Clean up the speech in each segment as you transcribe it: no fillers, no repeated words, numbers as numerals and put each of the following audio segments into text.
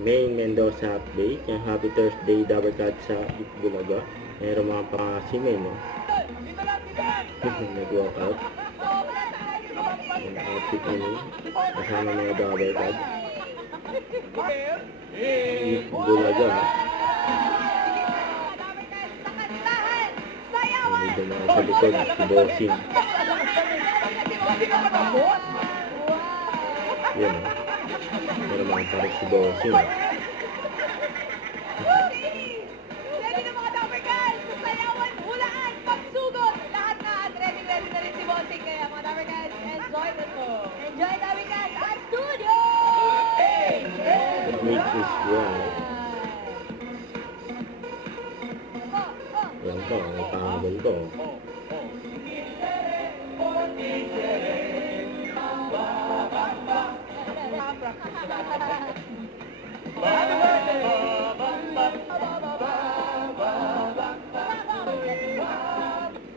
May Mendoza update. Yung Happy Thursday Double Cut sa Bulaga. Mayroon mga pangasimen, no? Nag-walkout. Yung outfit nila. Kasama mga double cut. Bulaga. May dumaan sa likod si Bossing. Yan, no? Meron mga parang si Bossing. Ready na mga Dabarkas! Sayawan, hulaan, pagsugod! Lahat na at ready na rin si Bossing. Kaya mga Dabarkas, enjoy the show! Enjoy Dabarkas at studio! Make this right. Yan po, ang pangabal ko.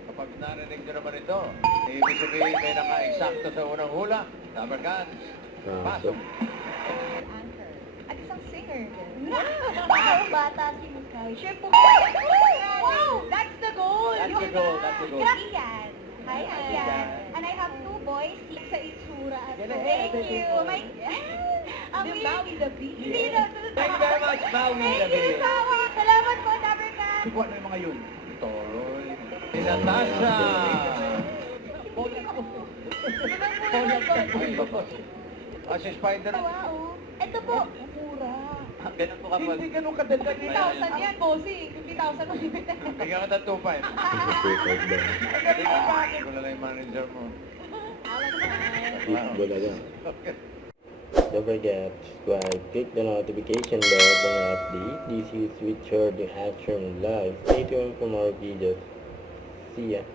Kapag narinig nyo naman ito, ibig sabihin may naka-eksakto sa unang hula. Dabarkan, pasok. Anchor. At isang singer. Wow! Bata si Mukay. Sure po. Wow! That's the goal! That's the goal, that's the goal. Ian. Hi, Ian. And I have two boys. Sa itsura. Thank you. My... Ang Bowie the Bee. Thank you very much, Bowie the Thank you, Bee. Bowie. Salamat po, Dabarkan. Kuha na yung mga yun. Toroy. Si Natasha. Si Spider. Wow. Ito po. Mura. Ganun po kapag. Hindi ganun kadali. 50,000 yan, bossing. 50,000 mo. Bigyan ka ng 2.5. Ito na lang yung manager mo. Bulaga. Don't forget to subscribe, click the notification bell for an update. This is Richard in Action Live. Stay tuned for more videos. See ya.